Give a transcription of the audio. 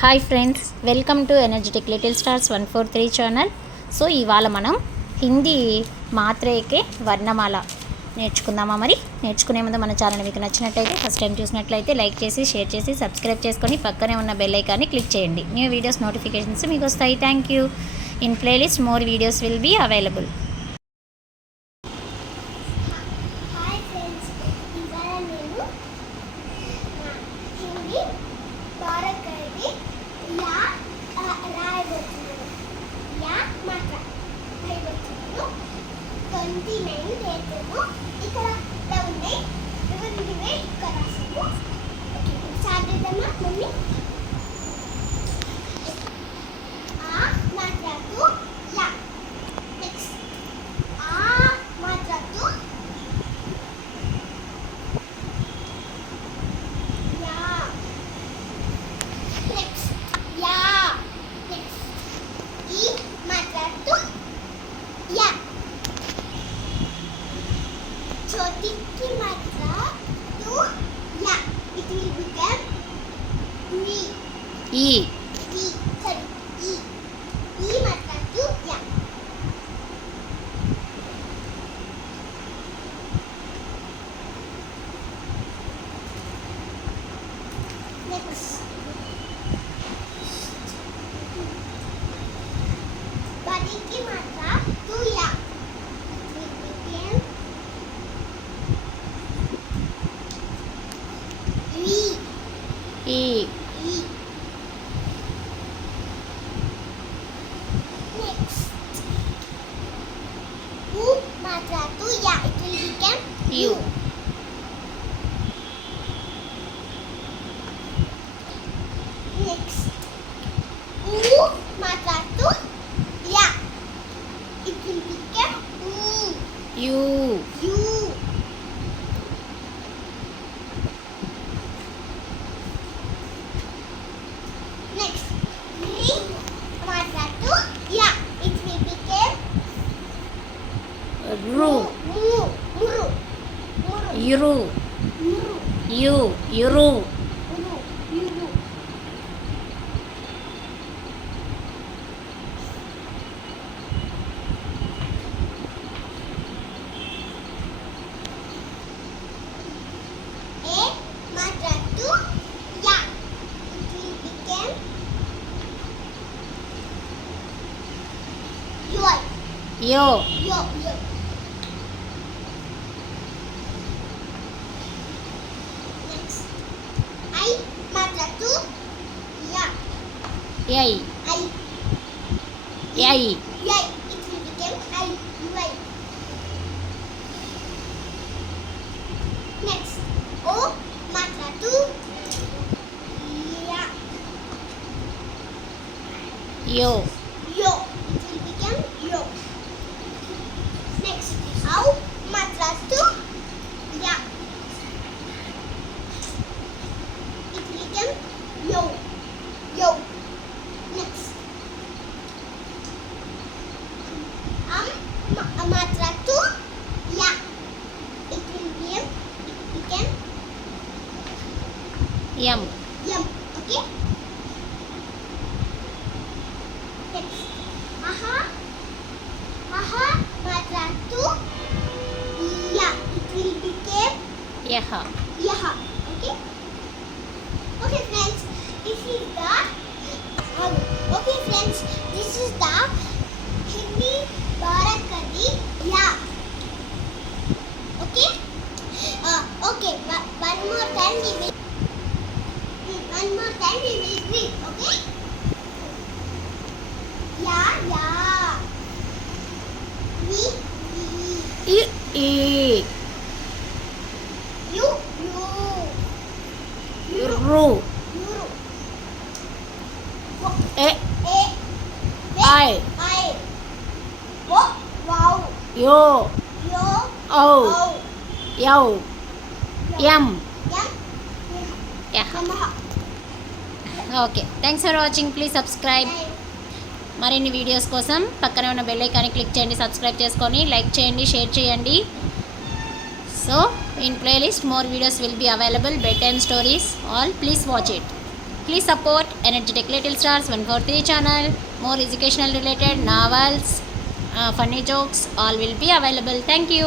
Hi friends, welcome to energetic little stars 143 channel. So ఇవాళ మనం హిందీ మాత్రేకే వర్ణమాల నేర్చుకుందామా? మరి నేర్చుకునే ముందు మన ఛానల్ మీకు నచ్చినట్లయితే, ఫస్ట్ టైం చూసినట్లయితే లైక్ చేసి, షేర్ చేసి, సబ్స్క్రైబ్ చేసుకొని పక్కనే ఉన్న బెల్ ఐకాన్ని క్లిక్ చేయండి. న్యూ వీడియోస్ నోటిఫికేషన్స్ మీకు వస్తాయి. Thank you. In playlist more videos will be available. छोटी की मात्रा तो या it will become E sorry e मात्रा तो या next body की मात्रा तो या ई next u matra tu ya it will become U. Next u matra tu ya it will become U. u. Next, ri matra tu ya it will become रू muru muru युरू muru यू युरू muru muru. A matra tu ya it will become यो yo. Next, I matra tu ya यई I यई yeah it will become I y. Next, O matra tu ya yo yo it will become yo. Next, au matra tu ya it will become yo yo. Next, matra tu ya it will become yum yum. Okay. Next, aha matra tu ya it will become यह yaha. Okay. Okay friends, this is the Hindi Bharakadi ya. Okay. Okay. One more time we will read. Okay. Ya we E E you रू ए a I I wow yo yo औ oh यौ यम yum यह. yamaha. Okay, thanks for watching. Please subscribe. మరిన్ని videos కోసం పక్కనే ఉన్న bell ఐకాన్ని click చేయండి, సబ్స్క్రైబ్ చేసుకొని లైక్ చేయండి, షేర్ చేయండి. So in playlist more videos will be available. Bed time stories all, please watch it. Please support Energetic Little Stars 143 channel. More educational related novels, funny jokes, all will be available. Thank you.